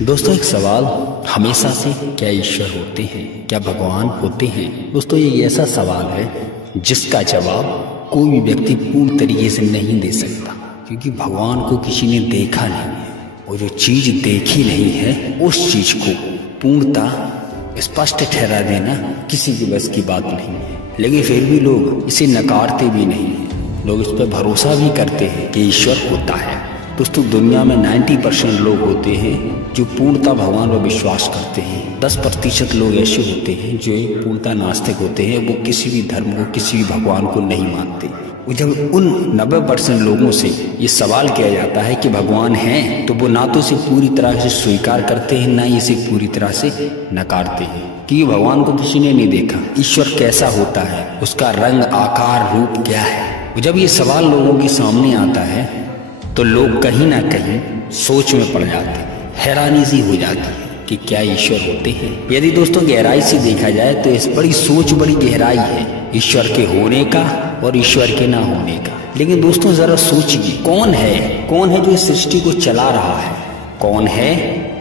दोस्तों एक सवाल हमेशा से, क्या ईश्वर होते हैं, क्या भगवान होते हैं? दोस्तों ये ऐसा सवाल है जिसका जवाब कोई भी व्यक्ति पूर्ण तरीके से नहीं दे सकता, क्योंकि भगवान को किसी ने देखा नहीं है और जो चीज देखी नहीं है उस चीज को पूर्णतः स्पष्ट ठहरा देना किसी की बस की बात नहीं है। लेकिन फिर भी लोग इसे नकारते भी नहीं हैं, लोग इस पर भरोसा भी करते हैं कि ईश्वर होता है। दोस्तों दुनिया में 90% लोग होते हैं जो पूर्णतः भगवान पर विश्वास करते हैं। 10% लोग ऐसे होते हैं जो पूर्णतः नास्तिक होते हैं, वो किसी भी धर्म को, किसी भी भगवान को नहीं मानते। जब उन 90% लोगों से ये सवाल किया जाता है कि भगवान है, तो वो ना तो इसे पूरी तरह से स्वीकार करते हैं, ना ही इसे पूरी तरह से नकारते हैं, क्योंकि भगवान को किसी ने नहीं देखा। ईश्वर कैसा होता है, उसका रंग, आकार, रूप क्या है? जब ये सवाल लोगों के सामने आता है तो लोग कहीं ना कहीं सोच में पड़ जाते हैं, हैरानी सी हो जाती है कि क्या ईश्वर होते हैं। यदि दोस्तों गहराई से देखा जाए तो इस बड़ी सोच, बड़ी गहराई है ईश्वर के होने का और ईश्वर के ना होने का। लेकिन दोस्तों जरा सोचिए, कौन है जो इस सृष्टि को चला रहा है? कौन है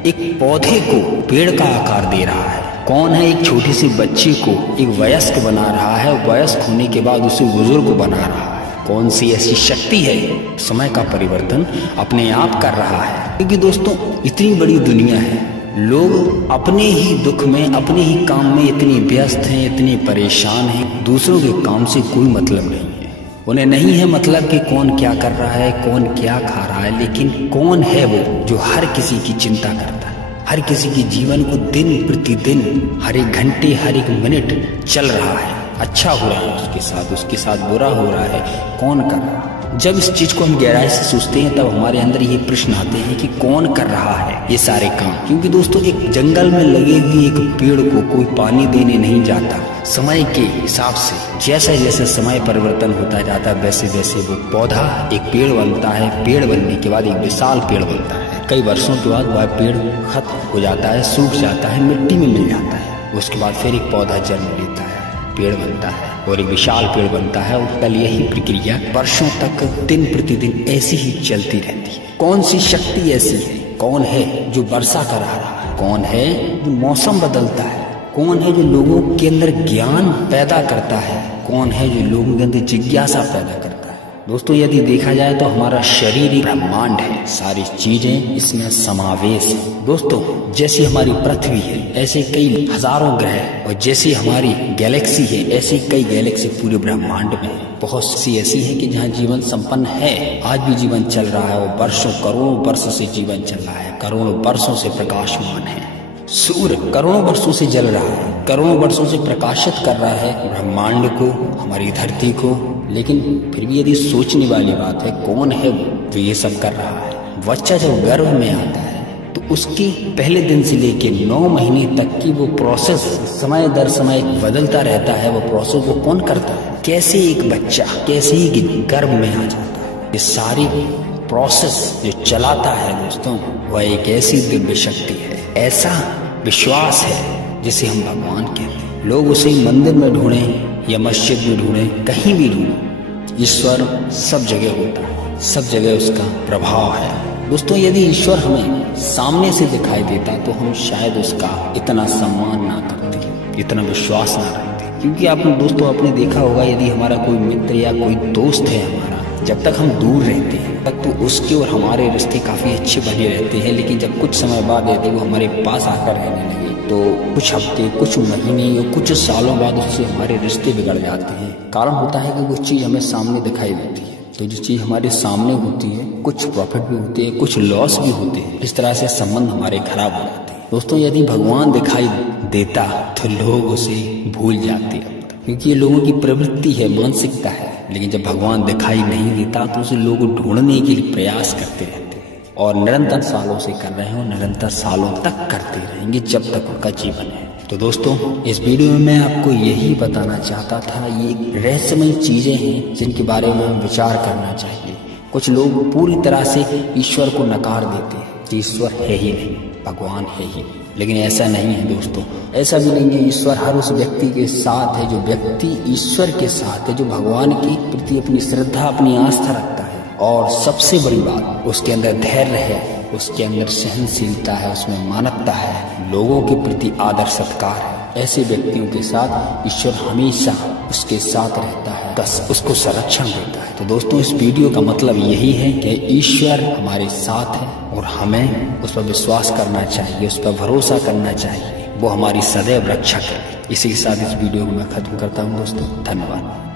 एक पौधे को पेड़ का आकार दे रहा है? कौन है एक छोटे से बच्चे को एक वयस्क बना रहा है, वयस्क होने के बाद उसे बुजुर्ग बना रहा है? कौन सी ऐसी शक्ति है समय का परिवर्तन अपने आप कर रहा है? क्योंकि दोस्तों इतनी बड़ी दुनिया है, लोग अपने ही दुख में, अपने ही काम में इतने व्यस्त हैं, इतने परेशान हैं, दूसरों के काम से कोई मतलब नहीं है। उन्हें नहीं है मतलब कि कौन क्या कर रहा है, कौन क्या खा रहा है, लेकिन कौन है वो जो हर किसी की चिंता करता है, हर किसी के जीवन को दिन प्रतिदिन, हर एक घंटे, हर एक मिनट चल रहा है। अच्छा हो रहा है उसके साथ बुरा हो रहा है, कौन कर रहा है? जब इस चीज को हम गहराई से सोचते हैं तब हमारे अंदर ये प्रश्न आते हैं कि कौन कर रहा है ये सारे काम। क्योंकि दोस्तों एक जंगल में लगे हुए एक पेड़ को कोई पानी देने नहीं जाता। समय के हिसाब से जैसे जैसे समय परिवर्तन होता जाता है वैसे वैसे वो पौधा एक पेड़ बनता है। पेड़ बनने के बाद एक विशाल पेड़ बनता है। कई वर्षों के बाद वह पेड़ खत्म हो जाता है, सूख जाता है, मिट्टी में मिल जाता है। उसके बाद फिर एक पौधा जन्म लेता है, पेड़ बनता है और एक विशाल पेड़ बनता है। और कल यही प्रक्रिया वर्षों तक दिन प्रतिदिन ऐसी ही चलती रहती है। कौन सी शक्ति ऐसी है? कौन है जो वर्षा करा रहा है? कौन है जो मौसम बदलता है? कौन है जो लोगों के अंदर ज्ञान पैदा करता है? कौन है जो लोगों के अंदर जिज्ञासा पैदा करता है? दोस्तों यदि देखा जाए तो हमारा शरीर ही ब्रह्मांड है, सारी चीजें इसमें समावेश है। दोस्तों जैसी हमारी पृथ्वी है ऐसे कई हजारों ग्रह, और जैसी हमारी गैलेक्सी है ऐसी कई गैलेक्सी पूरे ब्रह्मांड में है। बहुत सी ऐसी है कि जहाँ जीवन संपन्न है, आज भी जीवन चल रहा है और वर्षों करोड़ों वर्ष से जीवन चल रहा है, करोड़ों वर्षों से प्रकाशमान है। सूर्य करोड़ों वर्षों से जल रहा है, करोड़ों वर्षों से प्रकाशित कर रहा है ब्रह्मांड को, हमारी धरती को। लेकिन फिर भी यदि सोचने वाली बात है, कौन है वो जो ये सब कर रहा है? बच्चा जब गर्भ में आता है तो उसके पहले दिन से लेके 9 महीने तक की वो प्रोसेस समय दर समय बदलता रहता है। वो प्रोसेस वो कौन करता है? कैसे एक बच्चा कैसे ही गर्भ में आ जाता है? ये सारी प्रोसेस जो चलाता है दोस्तों, वह एक ऐसी दिव्य शक्ति है, ऐसा विश्वास है जिसे हम भगवान कहते हैं। लोग उसे मंदिर में ढूंढें या मस्जिद में ढूंढें, कहीं भी ढूंढें, ईश्वर सब जगह होता है, सब जगह उसका प्रभाव है। दोस्तों यदि ईश्वर हमें सामने से दिखाई देता तो हम शायद उसका इतना सम्मान ना करते, इतना विश्वास ना रखते। क्योंकि आपने दोस्तों आपने देखा होगा, यदि हमारा कोई मित्र या कोई दोस्त है हमारा, जब तक हम दूर रहते हैं तब तो उसके और हमारे रिश्ते काफी अच्छे बने रहते हैं। लेकिन जब कुछ समय बाद यदि वो हमारे पास आकर रहने लगे तो कुछ हफ्ते, कुछ महीने या कुछ सालों बाद उससे हमारे रिश्ते बिगड़ जाते हैं। कारण होता है कि वो चीज हमें सामने दिखाई देती है, तो जो चीज हमारे सामने होती है, कुछ प्रॉफिट भी होते हैं, कुछ लॉस भी होते हैं। इस तरह से संबंध हमारे खराब हो जाते हैं। दोस्तों यदि भगवान दिखाई देता तो लोग उसे भूल जाते हैं, क्योंकि ये लोगों की प्रवृत्ति है, मानसिकता है। लेकिन जब भगवान दिखाई नहीं देता तो उसे लोग ढूंढने के लिए प्रयास करते रहते हैं, और निरंतर सालों से कर रहे हैं और निरंतर सालों तक करते रहेंगे जब तक उनका जीवन है। तो दोस्तों इस वीडियो में मैं आपको यही बताना चाहता था, ये रहस्यमय चीजें हैं जिनके बारे में हम विचार करना चाहिए। कुछ लोग पूरी तरह से ईश्वर को नकार देते हैं कि ईश्वर है ही नहीं, भगवान है ही, लेकिन ऐसा नहीं है दोस्तों, ऐसा भी नहीं है। ईश्वर हर उस व्यक्ति के साथ है जो व्यक्ति ईश्वर के साथ है, जो भगवान के प्रति अपनी श्रद्धा, अपनी आस्था रखता है। और सबसे बड़ी बात, उसके अंदर धैर्य है, उसके अंदर सहनशीलता है, उसमें मानवता है, लोगों के प्रति आदर सत्कार है, ऐसे व्यक्तियों के साथ ईश्वर हमेशा उसके साथ रहता है, बस उसको संरक्षण देता है। तो दोस्तों, इस वीडियो का मतलब यही है कि ईश्वर हमारे साथ है और हमें उस पर विश्वास करना चाहिए, उस पर भरोसा करना चाहिए। वो हमारी सदैव रक्षा करे। इसी के साथ इस वीडियो को मैं खत्म करता हूँ दोस्तों। धन्यवाद।